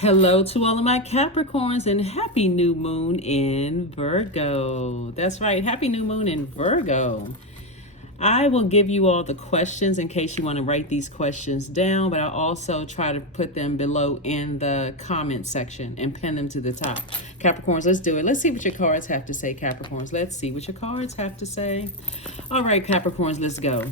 Hello to all of my Capricorns and happy new moon in Virgo. That's right, happy new moon in Virgo. I will give you all the questions in case you want to write these questions down, but I'll also try to put them below in the comment section and pin them to the top. Capricorns, let's do it. Let's see what your cards have to say, Capricorns. Let's see what your cards have to say. All right, Capricorns, let's go.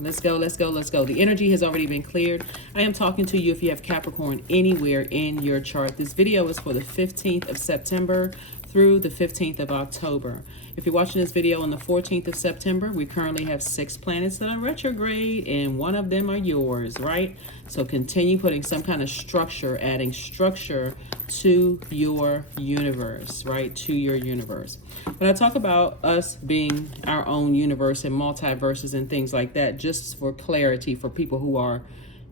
Let's go, let's go, let's go. The energy has already been cleared. I am talking to you if you have Capricorn anywhere in your chart. This video is for the 15th of September through the 15th of October. If you're watching this video on the 14th of September, we currently have 6 planets that are retrograde, and one of them are yours, right? So continue putting some kind of structure, adding structure to your universe, right? To your universe. When I talk about us being our own universe and multiverses and things like that, just for clarity for people who are,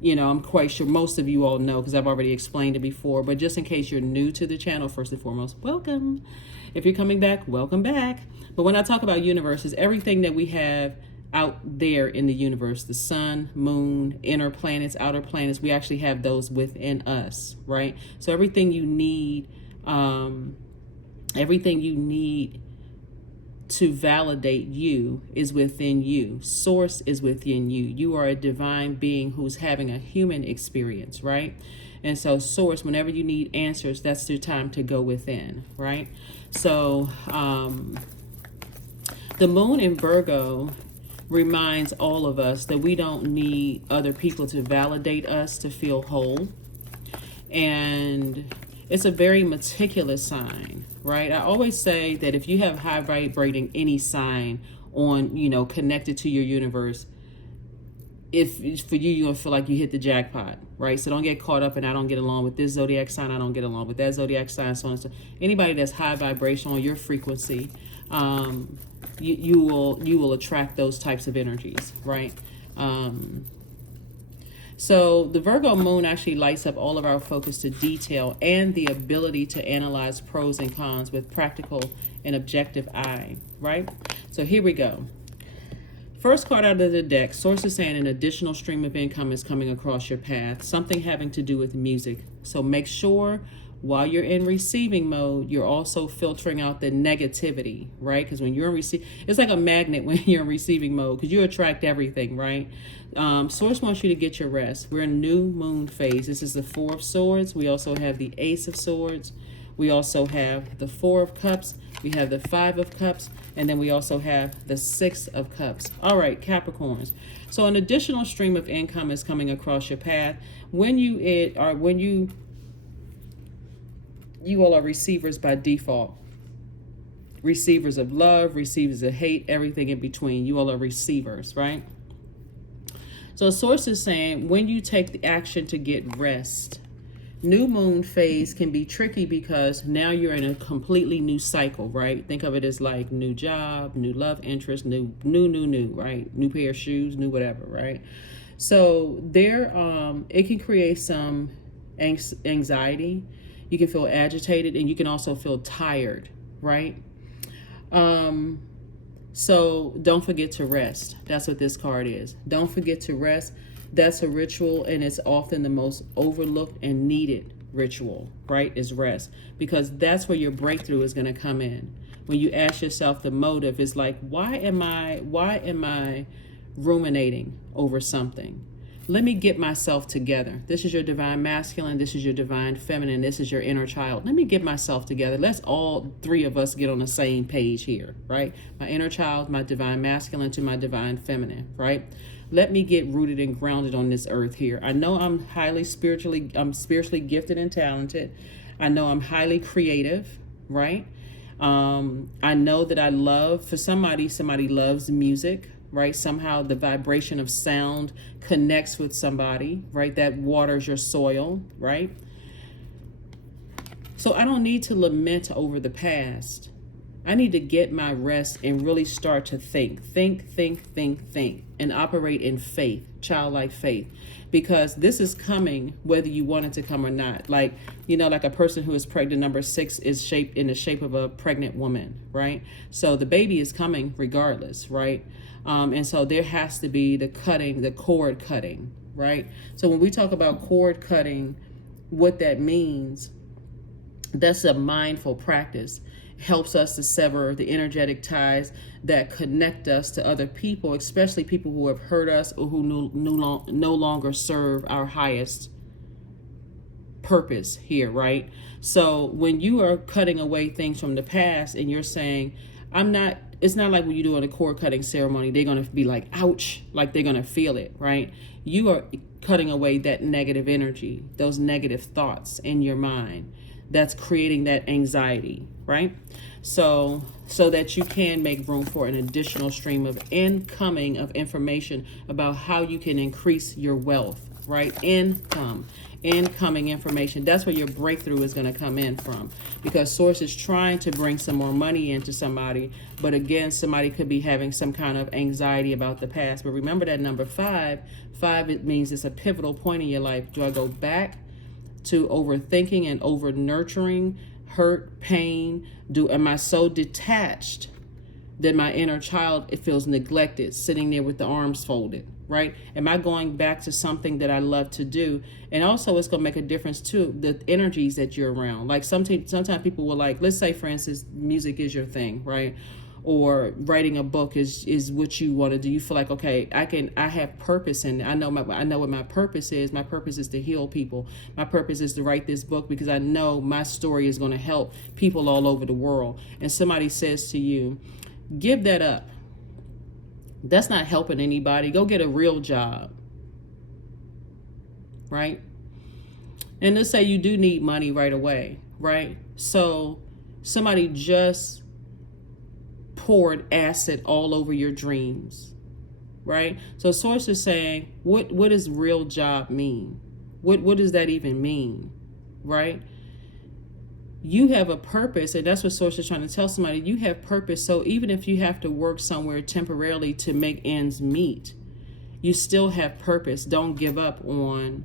I'm quite sure most of you all know because I've already explained it before, but just in case you're new to the channel, first and foremost, welcome. If you're coming back, welcome back. But when I talk about universes, everything that we have out there in the universe, the sun, moon, inner planets, outer planets, we actually have those within us, right? So everything you need to validate you is within you. Source is within you. You are a divine being who's having a human experience, right? And so source, whenever you need answers, that's your time to go within, right? So the moon in Virgo reminds all of us that we don't need other people to validate us to feel whole. And it's a very meticulous sign, right? I always say that if you have high vibrating any sign on, connected to your universe, if for you, you're gonna feel like you hit the jackpot, right? So don't get caught up and I don't get along with this zodiac sign, I don't get along with that zodiac sign, so on and so. Anybody that's high vibration on your frequency, you will attract those types of energies, right? So the Virgo moon actually lights up all of our focus to detail and the ability to analyze pros and cons with practical and objective eye, right? So here we go. First card out of the deck, source is saying an additional stream of income is coming across your path, something having to do with music. So make sure while you're in receiving mode, you're also filtering out the negativity, right? Because when you're in it's like a magnet when you're in receiving mode because you attract everything, right? Source wants you to get your rest. We're in new moon phase. This is the 4 of Swords. We also have the Ace of Swords. We also have the 4 of Cups. We have the 5 of Cups. And then we also have the 6 of Cups. All right, Capricorns. So an additional stream of income is coming across your path. When you all are receivers by default. Receivers of love, receivers of hate, everything in between. You all are receivers, right? So source is saying when you take the action to get rest, new moon phase can be tricky because now you're in a completely new cycle, right? Think of it as like new job, new love interest, new, right? New pair of shoes, new whatever, right? So there, it can create some anxiety. You can feel agitated and you can also feel tired, right? So don't forget to rest. That's what this card is. Don't forget to rest. That's a ritual and it's often the most overlooked and needed ritual, right? Is rest, because that's where your breakthrough is going to come in. When you ask yourself the motive, is like, why am I ruminating over something? Let me get myself together. This is your divine masculine. This is your divine feminine. This is your inner child. Let me get myself together. Let's all 3 of us get on the same page here, right? My inner child, my divine masculine to my divine feminine, right? Let me get rooted and grounded on this earth here. I know I'm spiritually gifted and talented. I know I'm highly creative, right? I know that I love, for somebody loves music, right? Somehow the vibration of sound connects with somebody, right? That waters your soil, right? So I don't need to lament over the past. I need to get my rest and really start to think, and operate in faith, childlike faith, because this is coming whether you want it to come or not. Like, like a person who is pregnant, number 6 is shaped in the shape of a pregnant woman, right? So the baby is coming regardless, right? And so there has to be the cord cutting, right? So when we talk about cord cutting, what that means, that's a mindful practice. Helps us to sever the energetic ties that connect us to other people, especially people who have hurt us or who no longer serve our highest purpose here, right? So when you are cutting away things from the past and you're saying, it's not like when you do a cord cutting ceremony, they're going to be like, ouch, like they're going to feel it, right? You are cutting away that negative energy, those negative thoughts in your mind that's creating that anxiety, right? So that you can make room for an additional stream of incoming of information about how you can increase your wealth, right? Incoming information. That's where your breakthrough is going to come in from, because source is trying to bring some more money into somebody, but again, somebody could be having some kind of anxiety about the past. But remember that number 5, it means it's a pivotal point in your life. Do I go back to overthinking and over nurturing hurt, pain? Am I so detached that my inner child, it feels neglected, sitting there with the arms folded, right? Am I going back to something that I love to do? And also it's going to make a difference too, the energies that you're around. Like sometimes people will, like, let's say for instance, music is your thing, right? Or writing a book is what you want to do. You feel like, okay, I have purpose, and I know what my purpose is. My purpose is to heal people. My purpose is to write this book because I know my story is going to help people all over the world. And somebody says to you, give that up. That's not helping anybody. Go get a real job, right? And let's say you do need money right away, right? So somebody just poured acid all over your dreams, right? So source is saying, what does real job mean? What does that even mean, right? You have a purpose, and that's what source is trying to tell somebody. You have purpose. So even if you have to work somewhere temporarily to make ends meet, you still have purpose. Don't give up on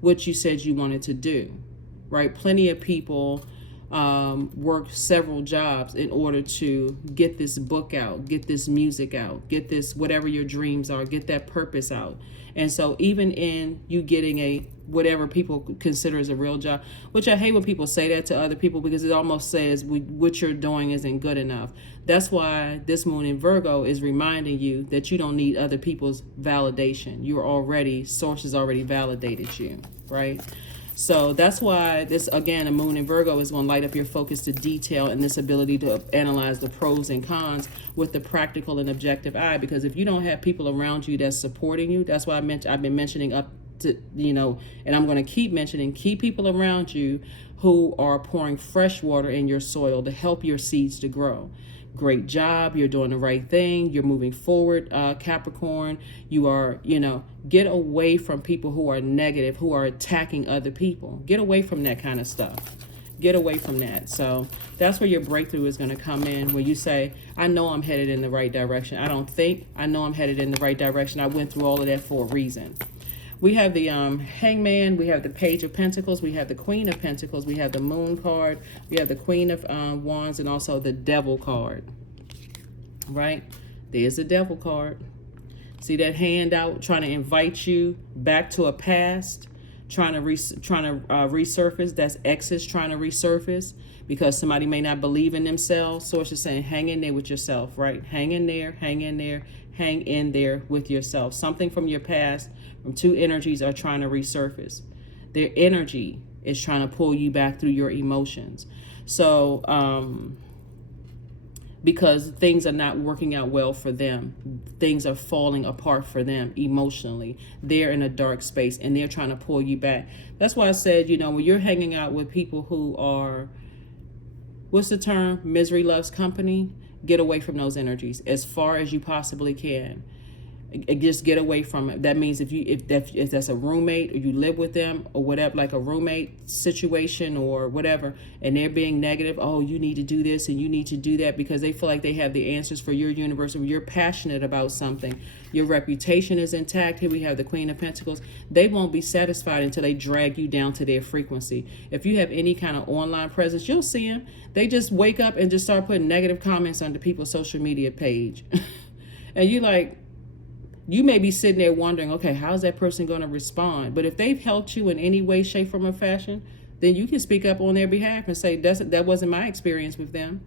what you said you wanted to do, right? Plenty of people work several jobs in order to get this book out, get this music out, get this, whatever your dreams are, get that purpose out. And so even in you getting a whatever people consider as a real job, which I hate when people say that to other people, because it almost says what you're doing isn't good enough. That's why this moon in Virgo is reminding you that you don't need other people's validation. Source has already validated you, right? So that's why this, again, a moon in Virgo is going to light up your focus to detail and this ability to analyze the pros and cons with the practical and objective eye. Because if you don't have people around you that's supporting you, that's why I've been mentioning up to, and I'm going to keep mentioning, keep people around you who are pouring fresh water in your soil to help your seeds to grow. Great job. You're doing the right thing. You're moving forward, Capricorn. You are, get away from people who are negative, who are attacking other people. Get away from that kind of stuff. Get away from that. So that's where your breakthrough is going to come in, where you say, I know I'm headed in the right direction. I know I'm headed in the right direction. I went through all of that for a reason. We have the Hangman, we have the Page of Pentacles, we have the Queen of Pentacles, we have the Moon card, we have the Queen of Wands, and also the Devil card, right? There's the Devil card. See that hand out, trying to invite you back to a past, trying to resurface. That's exes trying to resurface because somebody may not believe in themselves. Source is saying, hang in there with yourself, right? Hang in there, hang in there, hang in there with yourself. Something from your past, from two energies, are trying to resurface. Their energy is trying to pull you back through your emotions. So, because things are not working out well for them. Things are falling apart for them emotionally. They're in a dark space and they're trying to pull you back. That's why I said, when you're hanging out with people who are, what's the term? Misery loves company. Get away from those energies as far as you possibly can. Just get away from it. That means if that's a roommate, or you live with them or whatever, like a roommate situation or whatever, and they're being negative, oh, you need to do this and you need to do that, because they feel like they have the answers for your universe, or you're passionate about something. Your reputation is intact. Here we have the Queen of Pentacles. They won't be satisfied until they drag you down to their frequency. If you have any kind of online presence, you'll see them. They just wake up and just start putting negative comments onto people's social media page. And you like, You may be sitting there wondering, okay, how's that person going to respond? But if they've helped you in any way, shape, form, or fashion, then you can speak up on their behalf and say, that wasn't my experience with them.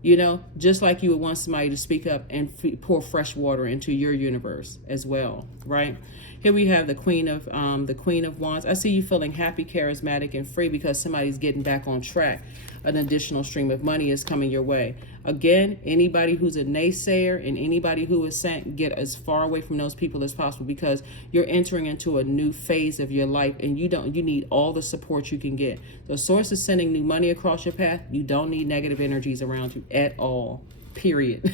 You know, just like you would want somebody to speak up and pour fresh water into your universe as well, right? Here we have the Queen of Wands. I see you feeling happy, charismatic, and free because somebody's getting back on track. An additional stream of money is coming your way. Again, anybody who's a naysayer and anybody who is sent, get as far away from those people as possible, because you're entering into a new phase of your life and you need all the support you can get. The source is sending new money across your path. You don't need negative energies around you at all, period.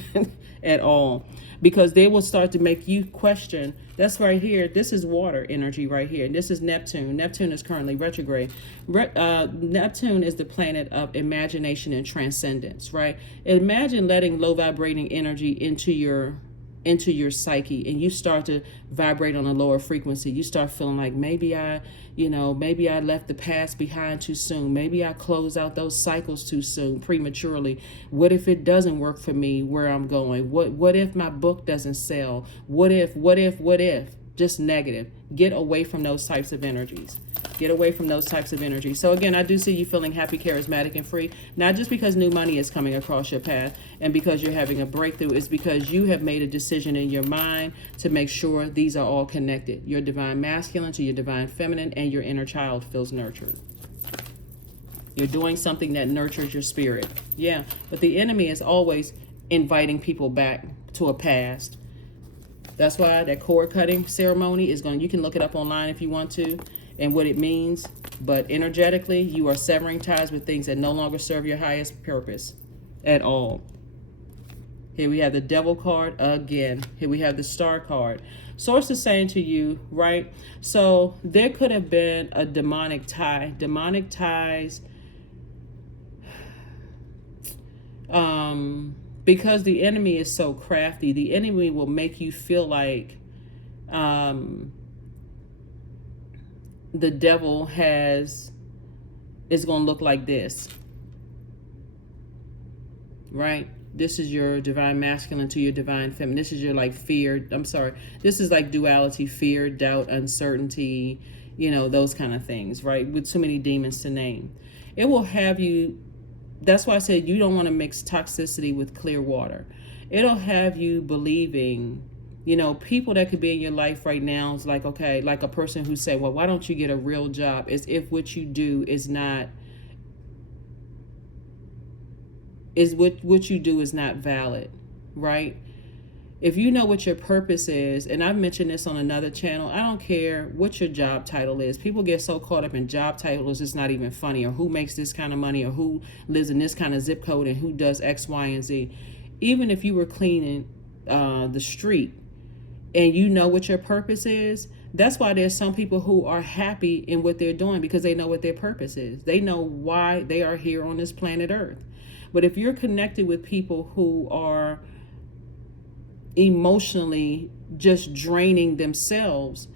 At all, because they will start to make you question. That's right here. This is water energy right here. And this is Neptune. Neptune is currently retrograde. Neptune is the planet of imagination and transcendence, right? Imagine letting low vibrating energy into your psyche, and you start to vibrate on a lower frequency. You start feeling like maybe I left the past behind too soon. Maybe I closed out those cycles too soon, prematurely. What if it doesn't work for me where I'm going? What if my book doesn't sell? What if? Just negative. Get away from those types of energies. Get away from those types of energies. So again, I do see you feeling happy, charismatic, and free. Not just because new money is coming across your path and because you're having a breakthrough. It's because you have made a decision in your mind to make sure these are all connected. Your divine masculine to your divine feminine, and your inner child feels nurtured. You're doing something that nurtures your spirit. Yeah, but the enemy is always inviting people back to a past. That's why that cord cutting ceremony is you can look it up online if you want to, and what it means. But energetically, you are severing ties with things that no longer serve your highest purpose at all. Here we have the Devil card again. Here we have the Star card. Source is saying to you, right? So there could have been a demonic tie. Demonic ties. Because the enemy is so crafty, the enemy will make you feel like the devil is going to look like this, right? This is your divine masculine to your divine feminine. This is your this is like duality, fear, doubt, uncertainty, those kind of things, right? With too many demons to name. It will have you. That's why I said you don't want to mix toxicity with clear water. It'll have you believing, people that could be in your life right now is like, okay, like a person who said, well, why don't you get a real job? As if what you do is not, what you do is not valid, right? If you know what your purpose is, and I've mentioned this on another channel, I don't care what your job title is. People get so caught up in job titles, it's not even funny, or who makes this kind of money, or who lives in this kind of zip code, and who does X, Y, and Z. Even if you were cleaning the street and you know what your purpose is, that's why there's some people who are happy in what they're doing, because they know what their purpose is. They know why they are here on this planet Earth. But if you're connected with people who are emotionally just draining themselves,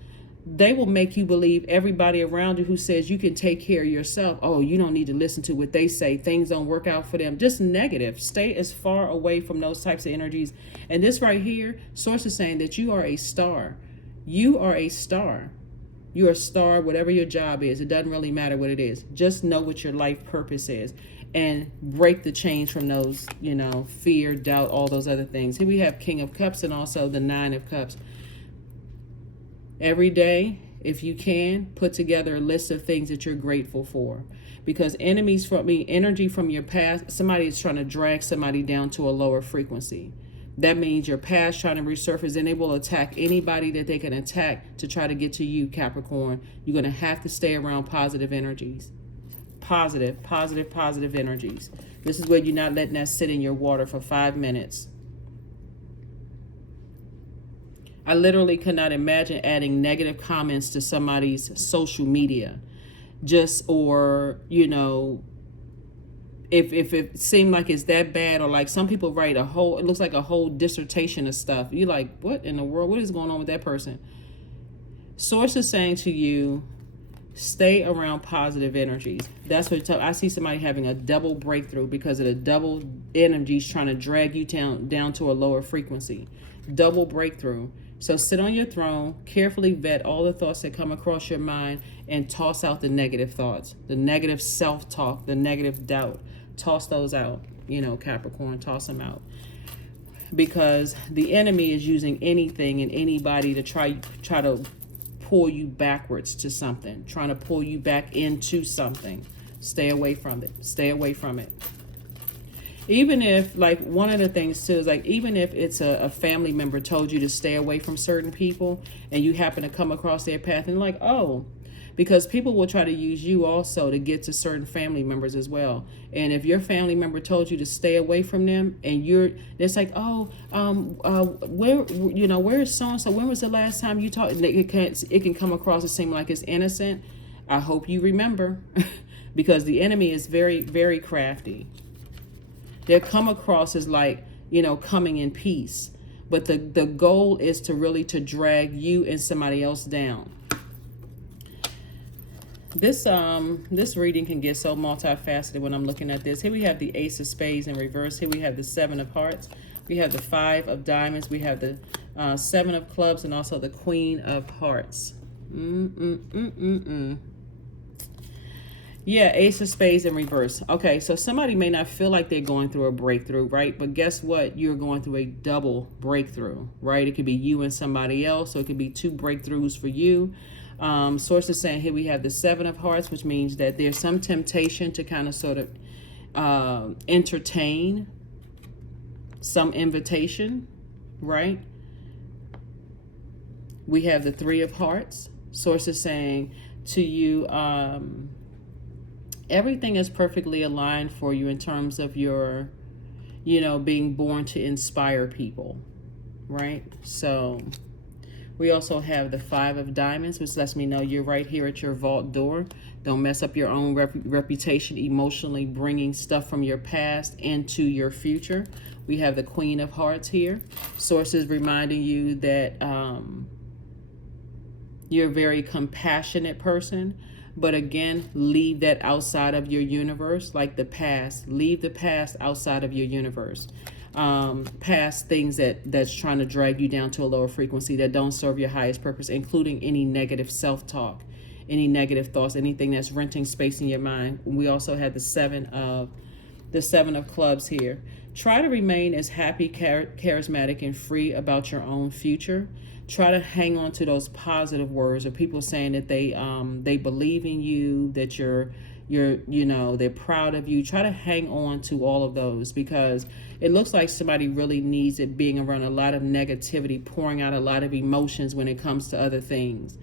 they will make you believe everybody around you who says you can take care of yourself. Oh, you don't need to listen to what they say. Things don't work out for them. Just negative. Stay as far away from those types of energies. And this right here, source is saying that you are a star. You are a star. You're a star, whatever your job is. It doesn't really matter what it is. Just know what your life purpose is. And break the chains from those, fear, doubt, all those other things. Here we have King of Cups and also the Nine of Cups. Every day, if you can, put together a list of things that you're grateful for. Because energy from your past, somebody is trying to drag somebody down to a lower frequency. That means your past trying to resurface, and they will attack anybody that they can attack to try to get to you, Capricorn. You're going to have to stay around positive energies. Positive energies. This is where you're not letting that sit in your water for 5 minutes. I literally could not imagine adding negative comments to somebody's social media. If it seemed like it's that bad, or like some people write it looks like a whole dissertation of stuff. You're like, what in the world? What is going on with that person? Source is saying to you, stay around positive energies. That's what I see somebody having a double breakthrough because of the double energies trying to drag you down to a lower frequency. Double breakthrough. So sit on your throne, carefully vet all the thoughts that come across your mind, and toss out the negative thoughts, the negative self-talk, the negative doubt. Toss those out, Capricorn, toss them out. Because the enemy is using anything and anybody to try to pull you backwards to something, trying to pull you back into something. Stay away from it. Stay away from it. Even if, like, one of the things too is, like, even if it's a family member told you to stay away from certain people and you happen to come across their path and like, oh, because people will try to use you also to get to certain family members as well. And if your family member told you to stay away from them and it's like, oh, where is so-and-so? When was the last time you talked? It can come across as seem like it's innocent. I hope you remember because the enemy is very, very crafty. They come across as like, coming in peace. But the goal is to really to drag you and somebody else down. This reading can get so multifaceted when I'm looking at this. Here we have the Ace of Spades in reverse. Here we have the Seven of Hearts. We have the Five of Diamonds. We have the Seven of Clubs and also the Queen of Hearts. Yeah, Ace of Spades in reverse. Okay, so somebody may not feel like they're going through a breakthrough, right? But guess what? You're going through a double breakthrough, right? It could be you and somebody else, so it could be two breakthroughs for you. Sources saying here we have the Seven of Hearts, which means that there's some temptation to kind of sort of entertain some invitation, right? We have the Three of Hearts. Sources saying to you, everything is perfectly aligned for you in terms of your, being born to inspire people, right? So we also have the Five of Diamonds, which lets me know you're right here at your vault door. Don't mess up your own reputation emotionally, bringing stuff from your past into your future. We have the Queen of Hearts here. Sources reminding you that you're a very compassionate person. But again, leave that outside of your universe, like the past. Leave the past outside of your universe. Past things that's trying to drag you down to a lower frequency that don't serve your highest purpose, including any negative self-talk, any negative thoughts, anything that's renting space in your mind. We also have the Seven of Clubs here. Try to remain as happy, charismatic, and free about your own future. Try to hang on to those positive words of people saying that they believe in you, that they're proud of you. Try to hang on to all of those because it looks like somebody really needs it, being around a lot of negativity, pouring out a lot of emotions when it comes to other things.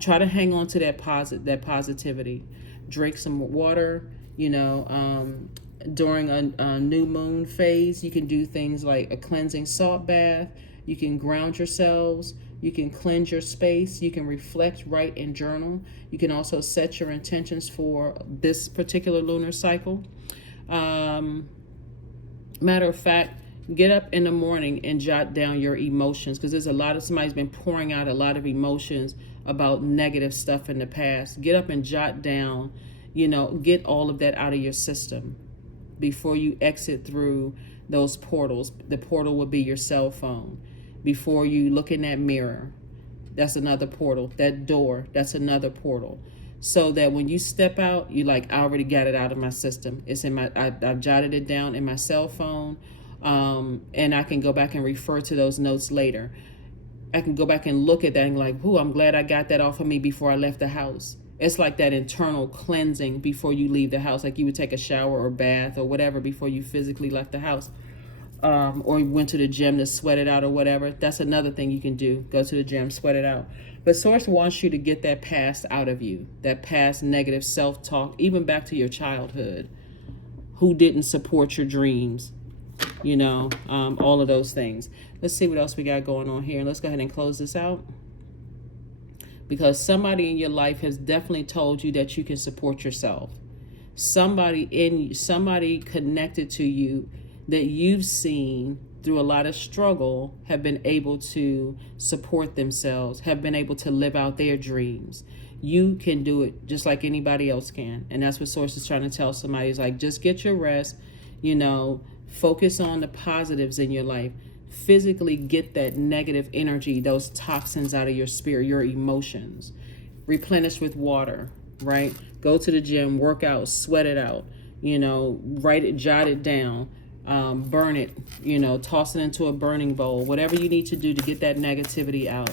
Try to hang on to that positivity. Drink some water, during a new moon phase, you can do things like a cleansing salt bath. You can ground yourselves. You can cleanse your space. You can reflect, write, and journal. You can also set your intentions for this particular lunar cycle. Matter of fact, get up in the morning and jot down your emotions because somebody's been pouring out a lot of emotions about negative stuff in the past. Get up and jot down, get all of that out of your system before you exit through those portals. The portal would be your cell phone. Before you look in that mirror, that's another portal. That door, that's another portal. So that when you step out, you like, I already got it out of my system. It's in I've jotted it down in my cell phone. And I can go back and refer to those notes later. I can go back and look at that and like, I'm glad I got that off of me before I left the house. It's like that internal cleansing before you leave the house. Like you would take a shower or bath or whatever before you physically left the house. Or went to the gym to sweat it out or whatever. That's another thing you can do. Go to the gym, sweat it out. But Source wants you to get that past out of you. That past negative self-talk, even back to your childhood. Who didn't support your dreams? All of those things. Let's see what else we got going on here. Let's go ahead and close this out. Because somebody in your life has definitely told you that you can support yourself. Somebody connected to you that you've seen through a lot of struggle have been able to support themselves, have been able to live out their dreams. You can do it just like anybody else can. And that's what Source is trying to tell somebody. Is like, just get your rest, focus on the positives in your life. physically get that negative energy, those toxins out of your spirit, your emotions. Replenish with water, right? Go to the gym, work out, sweat it out, write it, jot it down, burn it, toss it into a burning bowl, whatever you need to do to get that negativity out.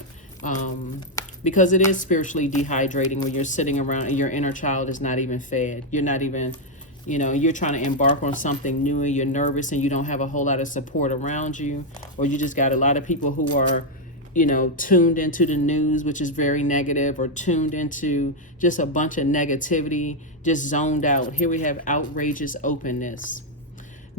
Because it is spiritually dehydrating when you're sitting around and your inner child is not even fed. You're not even, you're trying to embark on something new and you're nervous and you don't have a whole lot of support around you, or you just got a lot of people who are, tuned into the news, which is very negative, or tuned into just a bunch of negativity, just zoned out. Here we have outrageous openness.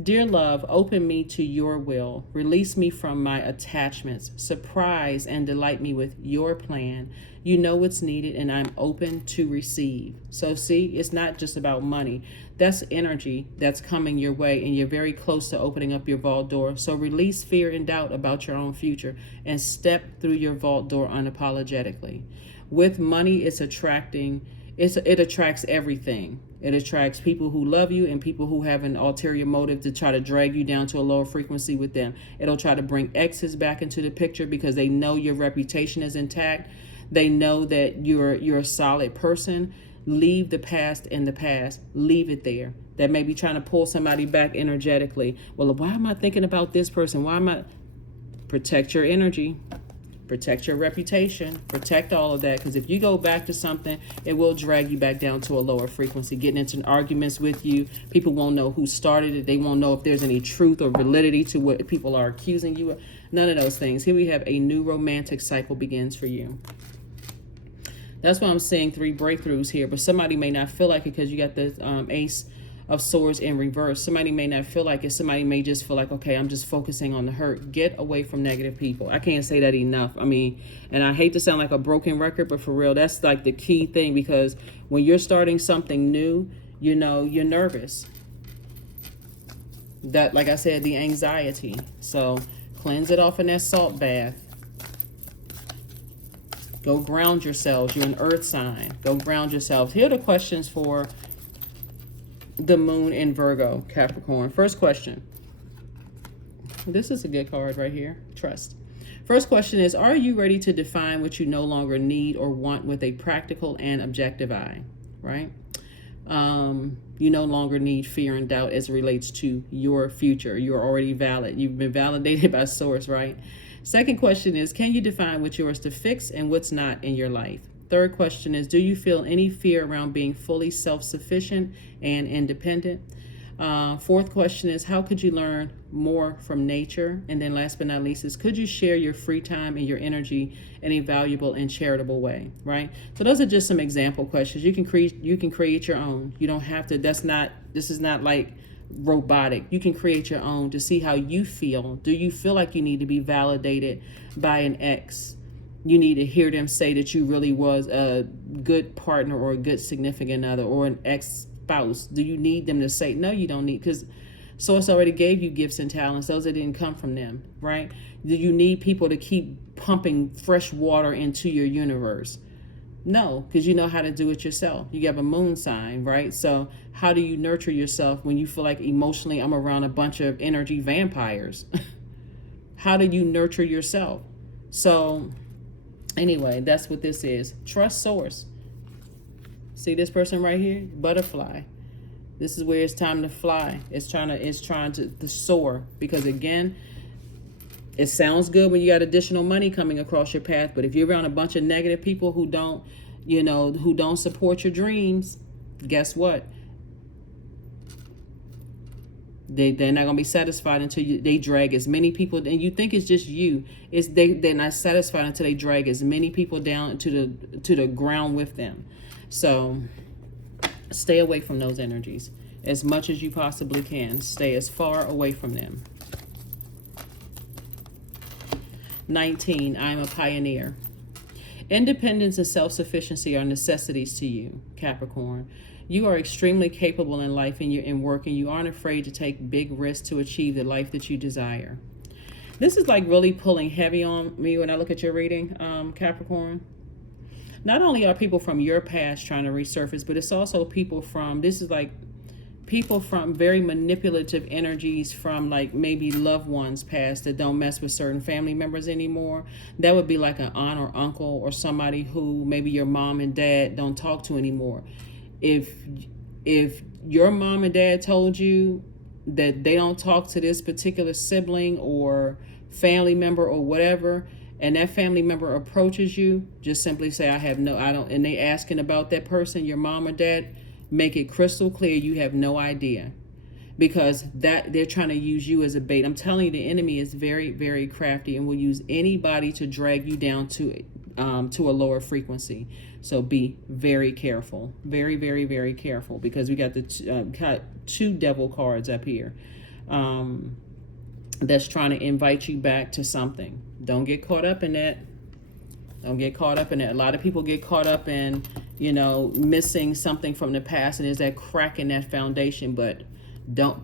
Dear love, open me to your will. Release me from my attachments. Surprise and delight me with your plan. You know what's needed and I'm open to receive. So see, it's not just about money. That's energy that's coming your way and you're very close to opening up your vault door. So release fear and doubt about your own future and step through your vault door unapologetically. With money, it attracts everything. It attracts people who love you and people who have an ulterior motive to try to drag you down to a lower frequency with them. It'll try to bring exes back into the picture because they know your reputation is intact. They know that you're a solid person. Leave the past in the past. Leave it there. That may be trying to pull somebody back energetically. Well, why am I thinking about this person? Why am I? Protect your energy. Protect your reputation, protect all of that, because if you go back to something, it will drag you back down to a lower frequency, getting into arguments with you. People won't know who started it. They won't know if there's any truth or validity to what people are accusing you of. None of those things. Here we have a new romantic cycle begins for you. That's why I'm saying 3 breakthroughs here, but somebody may not feel like it because you got the Ace of Swords in reverse. Somebody may not feel like it. Somebody may just feel like, okay, I'm just focusing on the hurt. Get away from negative people. I can't say that enough. I mean, and I hate to sound like a broken record, but for real, that's like the key thing, because when you're starting something new, you're nervous. That, like I said, the anxiety. So cleanse it off in that salt bath. Go ground yourselves. You're an earth sign. Go ground yourselves. Here are the questions for the moon in Virgo, Capricorn. First question. This is a good card right here. Trust. First question is, are you ready to define what you no longer need or want with a practical and objective eye? Right? You no longer need fear and doubt as it relates to your future. You're already valid. You've been validated by source, right? Second question is, can you define what's yours to fix and what's not in your life? Third question is, do you feel any fear around being fully self-sufficient and independent? Fourth question is, how could you learn more from nature? And then last but not least is, could you share your free time and your energy in a valuable and charitable way, right? So those are just some example questions. You can create your own. You don't have to, this is not like robotic. You can create your own to see how you feel. Do you feel like you need to be validated by an ex? You need to hear them say that you really was a good partner or a good significant other or an ex-spouse. Do you need them to say, no, you don't need, because Source already gave you gifts and talents. Those that didn't come from them, right? Do you need people to keep pumping fresh water into your universe? No, because you know how to do it yourself. You have a moon sign, right? So how do you nurture yourself when you feel like emotionally I'm around a bunch of energy vampires? How do you nurture yourself? So anyway, that's what this is. Trust source. See this person right here? Butterfly. This is where it's time to fly. It's trying to soar. Because again, it sounds good when you got additional money coming across your path, but if you're around a bunch of negative people who don't, who don't support your dreams, guess what? They're not gonna be satisfied until they drag as many people, and you think it's just you. They're not satisfied until they drag as many people down to the ground with them. So stay away from those energies as much as you possibly can. Stay as far away from them. 19, I'm a pioneer. Independence and self-sufficiency are necessities to you, Capricorn. You are extremely capable in life and in work, and you aren't afraid to take big risks to achieve the life that you desire. This is like really pulling heavy on me when I look at your reading, Capricorn. Not only are people from your past trying to resurface, but it's also people from, this is like people from very manipulative energies from like maybe loved ones past that don't mess with certain family members anymore. That would be like an aunt or uncle or somebody who maybe your mom and dad don't talk to anymore. If your mom and dad told you that they don't talk to this particular sibling or family member or whatever, and that family member approaches you, just simply say, I don't, and they asking about that person, your mom or dad, make it crystal clear you have no idea, because that they're trying to use you as a bait. I'm telling you, the enemy is very, very crafty and will use anybody to drag you down to a lower frequency. So be very careful, very, very, very careful, because we got got two devil cards up here that's trying to invite you back to something. Don't get caught up in that. Don't get caught up in that. A lot of people get caught up in, missing something from the past, and there's that crack in that foundation. But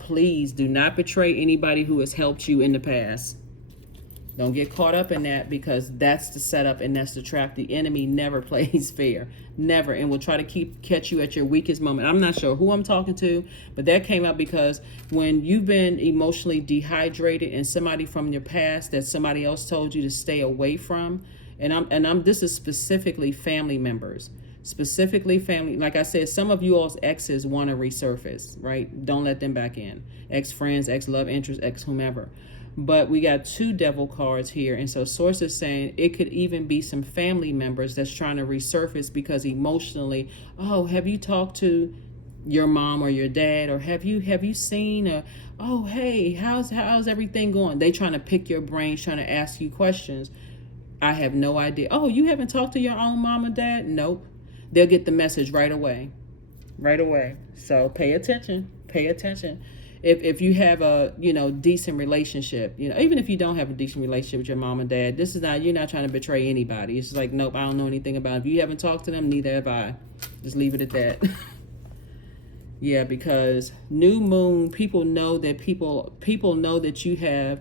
please do not betray anybody who has helped you in the past. Don't get caught up in that, because that's the setup and that's the trap. The enemy never plays fair, never, and will try to catch you at your weakest moment. I'm not sure who I'm talking to, but that came up because when you've been emotionally dehydrated and somebody from your past that somebody else told you to stay away from, this is specifically family members. Specifically family, like I said, some of you all's exes want to resurface, right? Don't let them back in. Ex-friends, ex-love interest, ex-whomever. But we got two devil cards here. And so source is saying it could even be some family members that's trying to resurface because emotionally, oh, have you talked to your mom or your dad? Or have you seen, oh, hey, how's everything going? They trying to pick your brain, trying to ask you questions. I have no idea. Oh, you haven't talked to your own mom or dad? Nope. They'll get the message right away. Right away. So pay attention. Pay attention. If you have a, decent relationship, even if you don't have a decent relationship with your mom and dad, you're not trying to betray anybody. It's like, nope, I don't know anything about it. If you haven't talked to them, neither have I. Just leave it at that. Yeah, because new moon, people know that you have,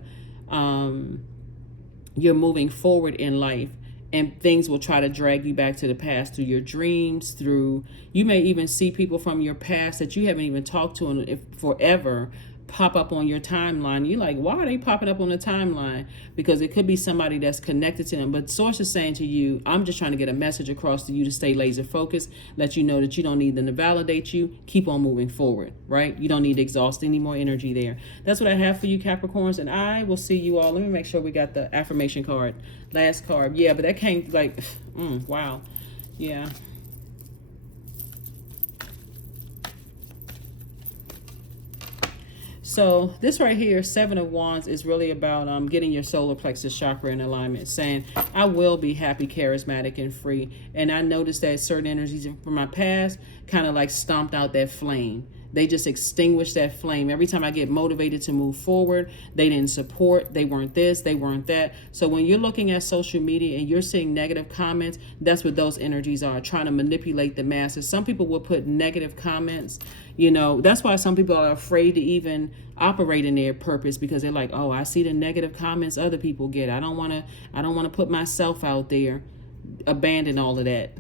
you're moving forward in life, and things will try to drag you back to the past through your dreams, you may even see people from your past that you haven't even talked to in forever pop up on your timeline. You're like, why are they popping up on the timeline? Because it could be somebody that's connected to them. But source is saying to you, I'm just trying to get a message across to you to stay laser focused, let you know that you don't need them to validate you. Keep on moving forward, right? You don't need to exhaust any more energy there. That's what I have for you, Capricorns, and I will see you all. Let me make sure we got the affirmation card. Last card. Yeah, but that came like, wow. Yeah. So this right here, 7 of Wands, is really about getting your solar plexus chakra in alignment, saying, I will be happy, charismatic, and free. And I noticed that certain energies from my past kind of like stomped out that flame. They just extinguished that flame. Every time I get motivated to move forward, they didn't support. They weren't this, they weren't that. So when you're looking at social media and you're seeing negative comments, that's what those energies are, trying to manipulate the masses. Some people will put negative comments. That's why some people are afraid to even operate in their purpose, because they're like, oh, I see the negative comments other people get. I don't want to put myself out there. Abandon all of that.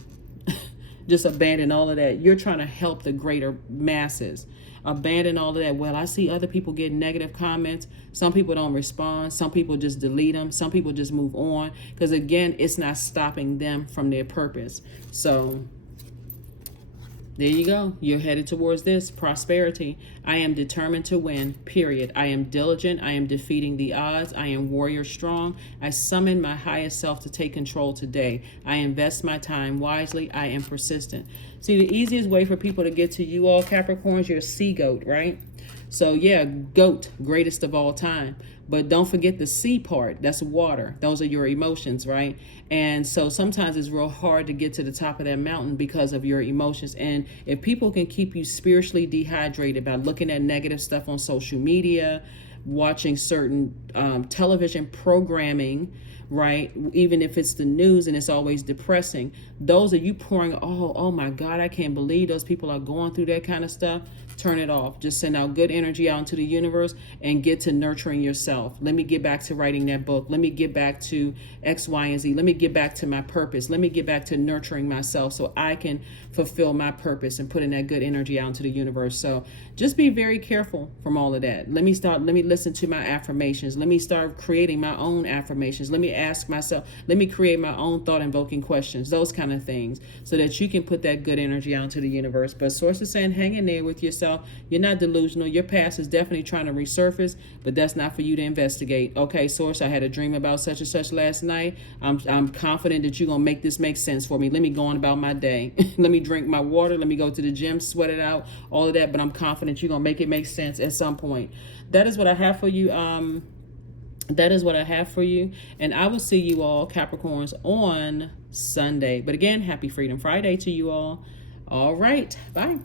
Just abandon all of that. You're trying to help the greater masses. Abandon all of that. Well, I see other people get negative comments. Some people don't respond. Some people just delete them. Some people just move on. Because again, it's not stopping them from their purpose. So there you go. You're headed towards this prosperity. I am determined to win, period. I am diligent. I am defeating the odds. I am warrior strong. I summon my highest self to take control today. I invest my time wisely. I am persistent. See, the easiest way for people to get to you all, Capricorns, you're a sea goat, right? So yeah, goat, greatest of all time. But don't forget the sea part. That's water. Those are your emotions, right? And so sometimes it's real hard to get to the top of that mountain because of your emotions. And if people can keep you spiritually dehydrated by looking at negative stuff on social media, watching certain television programming right? Even if it's the news and it's always depressing, those are you pouring, oh my God, I can't believe those people are going through that kind of stuff. Turn it off. Just send out good energy out into the universe and get to nurturing yourself. Let me get back to writing that book. Let me get back to X, Y, and Z. Let me get back to my purpose. Let me get back to nurturing myself so I can fulfill my purpose and putting that good energy out into the universe. So just be very careful from all of that. Let me listen to my affirmations. Let me start creating my own affirmations. Let me ask myself, let me create my own thought invoking questions, those kind of things, so that you can put that good energy out into the universe. But source is saying, hang in there with yourself. You're not delusional. Your past is definitely trying to resurface, but that's not for you to investigate. Okay, source, I had a dream about such and such last night. I'm confident that you're going to make this make sense for me. Let me go on about my day. Let me drink my water. Let me go to the gym, sweat it out, all of that. But I'm confident you're going to make it make sense at some point. That is what I have for you. That is what I have for you. And I will see you all, Capricorns, on Sunday. But again, happy Freedom Friday to you all. All right. Bye.